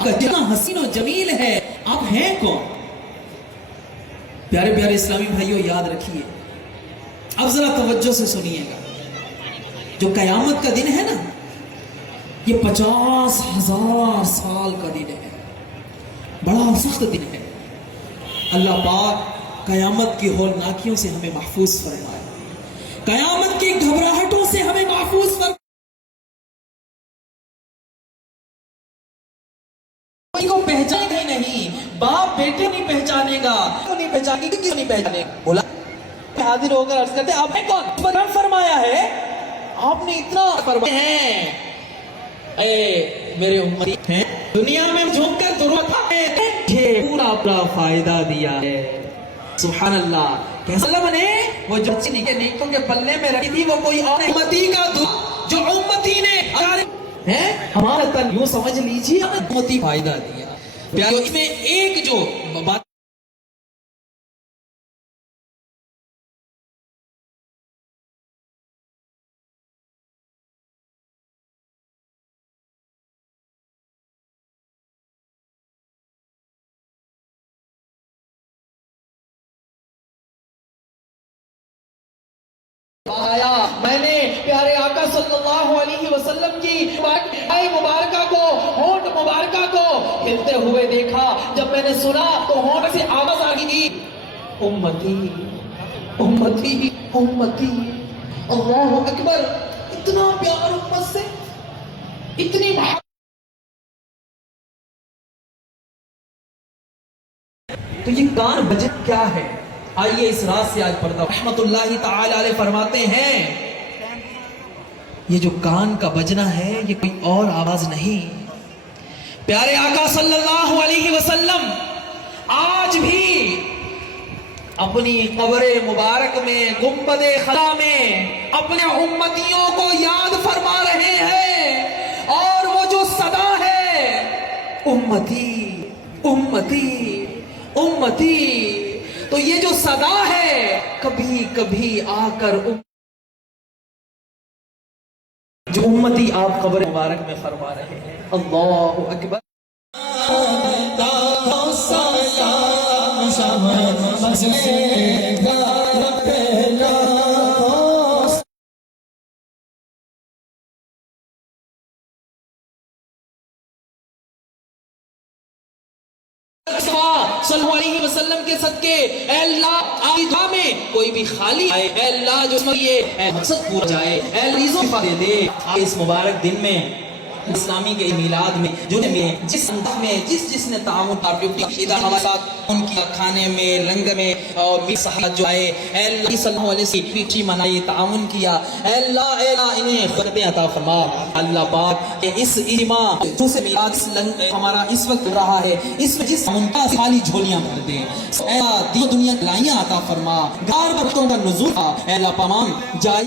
کتنا حسین و جمیل ہے، آپ ہیں کون؟ پیارے پیارے اسلامی بھائیوں یاد رکھیے، اب ذرا توجہ سے سنیے گا، جو قیامت کا دن ہے نا، یہ 50,000 سال کا دن ہے، بڑا سخت دن ہے۔ اللہ پاک قیامت کی ہولناکیوں سے ہمیں محفوظ فرمائے، قیامت کی گھبراہٹوں سے ہمیں محفوظ فرمائے۔ کوئی کو پہچانے گا نہیں، باپ بیٹے نہیں پہچانے گا، کیوں نہیں پہچانے گا، کیوں نہیں پہچانے گا؟ بولا حاضر ہو کر عرض کرتے آپ ہیں کون؟ فرمان فرمایا ہے، آپ نے اتنا فرمایا ہے، اے میرے امتی ہیں، دنیا میں جھوک کر ضرورت ہے، پورا اپنا فائدہ دیا ہے۔ سبحان اللہ، کیسا اللہ بنے وہ جو چنی کے نیکوں کے پلے میں رکھی تھی، وہ کوئی اور امتی کا دعا جو امتی نے ہمارا تن یوں سمجھ لیجیے امتی فائدہ دیا۔ پیارو اس میں ایک جو بات آیا، میں نے پیارے آقا صلی اللہ علیہ وسلم کی مبارکہ کو، ہونٹ مبارکہ کو ہلتے ہوئے دیکھا۔ جب میں نے سنا تو ہونٹ سے آواز آ گئی، امتی امتی امتی۔ اللہ اکبر، اتنا پیار امت سے، اتنی محبت۔ تو یہ کان بجت کیا ہے؟ آئیے اس راز سے آج پردہ رحمت اللہ تعالی علیہ فرماتے ہیں، یہ جو کان کا بجنا ہے یہ کوئی اور آواز نہیں، پیارے آقا صلی اللہ علیہ وسلم آج بھی اپنی قبر مبارک میں، گنبد خلا میں اپنے امتیوں کو یاد فرما رہے ہیں، اور وہ جو صدا ہے امتی امتی امتی، تو یہ جو صدا ہے کبھی کبھی آ کر جو امتی آپ قبر مبارک میں فرما رہے ہیں۔ اللہ اکبر۔ صلی اللہ علیہ وسلم کے صدقے، اے اللہ آئی دعا میں کوئی بھی خالی آئے، اے اللہ جو یہ مقصد پورا جائے، اے اللہ ریزوں دے دے۔ اس مبارک دن میں اسلامی کے میلاد میں جس نے تعاون ہمارے ساتھ ان کی کھانے میں، لنگر میں اور صحت جو آئے، اے اللہ صلی اللہ علیہ وسلم منائی، تعاون کیا، اے اللہ انہیں خدمتیں عطا فرما۔ اللہ پاک کہ اس اجتماع دوسرے میلاد ہمارا اس وقت ہو رہا ہے، اس میں جس منتا خالی جھولیاں بھر دیں، اے اللہ دنیا لائیاں عطا فرما، گار برکتوں کا نزول، اے اللہ تمام جائے